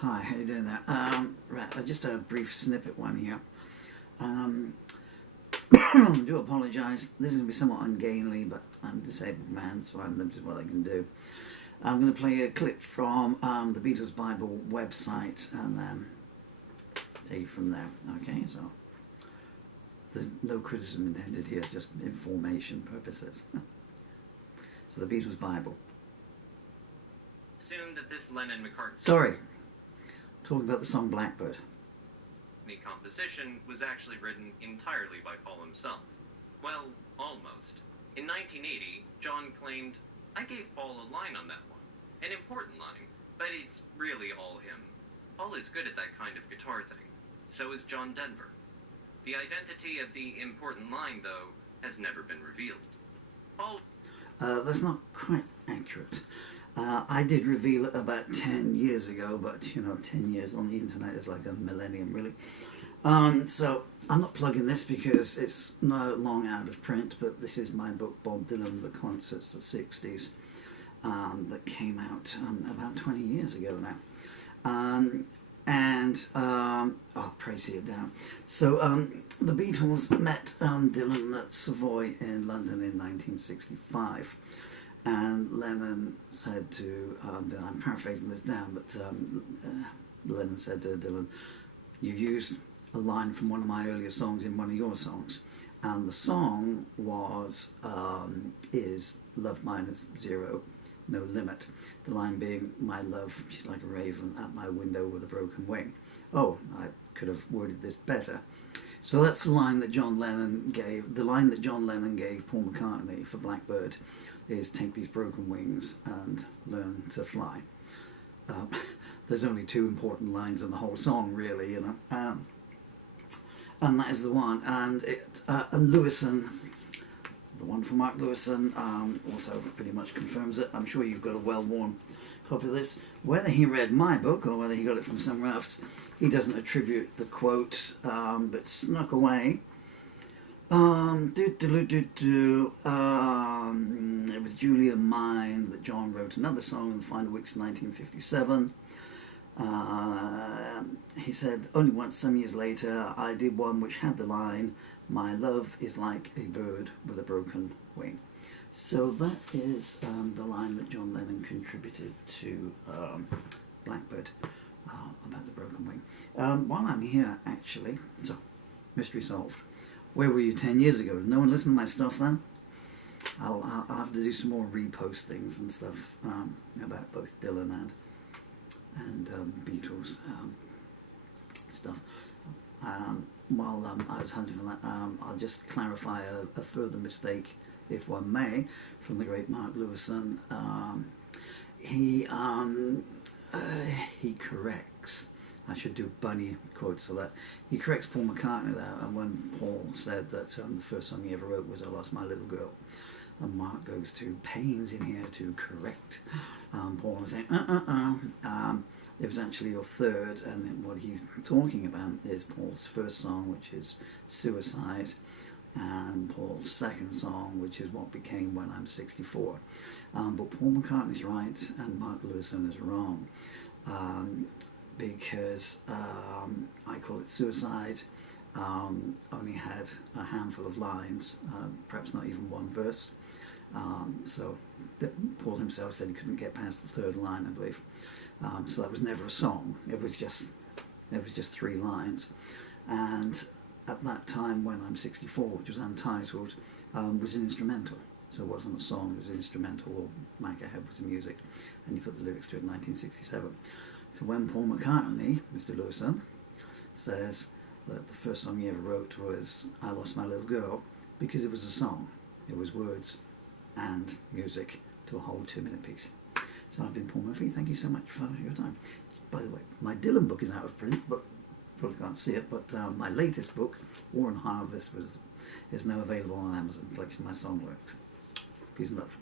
Hi, how you doing there? Right, just a brief snippet one here. I do apologise. This is going to be somewhat ungainly, but I'm a disabled man, so I'm limited what I can do. I'm going to play a clip from the Beatles Bible website and then take it from there. Okay, so there's no criticism intended here, just information purposes. So the Beatles Bible. Assumed that this Lennon McCartney Sorry, talking about the song Blackbird. composition was actually written entirely by Paul himself. Well, almost. In 1980, John claimed, "I gave Paul a line on that one. An important line, but it's really all him. Paul is good at that kind of guitar thing. So is John Denver." The identity of the important line, though, has never been revealed. Paul... That's not quite accurate. I did reveal it about 10 years ago, but you know, 10 years on the internet is like a millennium, really. So I'm not plugging this because it's no long out of print, but this is my book, Bob Dylan, The Concerts, the 60s, that came out about 20 years ago now. Oh, pray see it down. So the Beatles met Dylan at Savoy in London in 1965. And Lennon said to Dylan, I'm paraphrasing this down, but Lennon said to Dylan, "You've used a line from one of my earlier songs in one of your songs." And the song was, is Love Minus Zero, No Limit. The line being, "My love, she's like a raven at my window with a broken wing." Oh, I could have worded this better. So that's the line that John Lennon gave. The line that John Lennon gave Paul McCartney for Blackbird is, "Take these broken wings and learn to fly." There's only two important lines in the whole song, really, you know. And that is the one. And Lewison, the wonderful Mark Lewison, also pretty much confirms it. I'm sure you've got a well-worn copy of this. Whether he read my book or whether he got it from somewhere else, he doesn't attribute the quote, but snuck away. It was Julian Mind that John wrote another song in the final weeks of 1957. He said, "Only once, some years later, I did one which had the line, 'My love is like a bird with a broken wing.'" So that is the line that John Lennon contributed to Blackbird about the broken wing. While I'm here, actually, so mystery solved. Where were you 10 years ago? Did no one listen to my stuff then? I'll have to do some more repostings and stuff about both Dylan and Beatles stuff. While I was hunting for that, I'll just clarify a further mistake, if one may, from the great Mark Lewison. He corrects. I should do bunny quotes for that. He corrects Paul McCartney there, and when Paul said that the first song he ever wrote was "I Lost My Little Girl," and Mark goes to pains in here to correct Paul and saying, it was actually your third, and what he's talking about is Paul's first song, which is "Suicide," and Paul's second song, which is what became "When I'm 64." But Paul McCartney's right, and Mark Lewison is wrong. Because I call it "Suicide," only had a handful of lines, perhaps not even one verse. So Paul himself said he couldn't get past the third line, I believe. So that was never a song. It was just 3 lines. And at that time, "When I'm 64," which was untitled, was an instrumental. So it wasn't a song, it was an instrumental, or Mike Ahead was the music, and he put the lyrics to it in 1967. So when Paul McCartney, Mr. Lewison, says that the first song he ever wrote was "I Lost My Little Girl," because it was a song. It was words and music to a whole 2-minute piece. So I've been Paul Murphy. Thank you so much for your time. By the way, my Dylan book is out of print, but probably can't see it, but my latest book, War and Harvest, is now available on Amazon, collection of my song lyrics. Peace and love.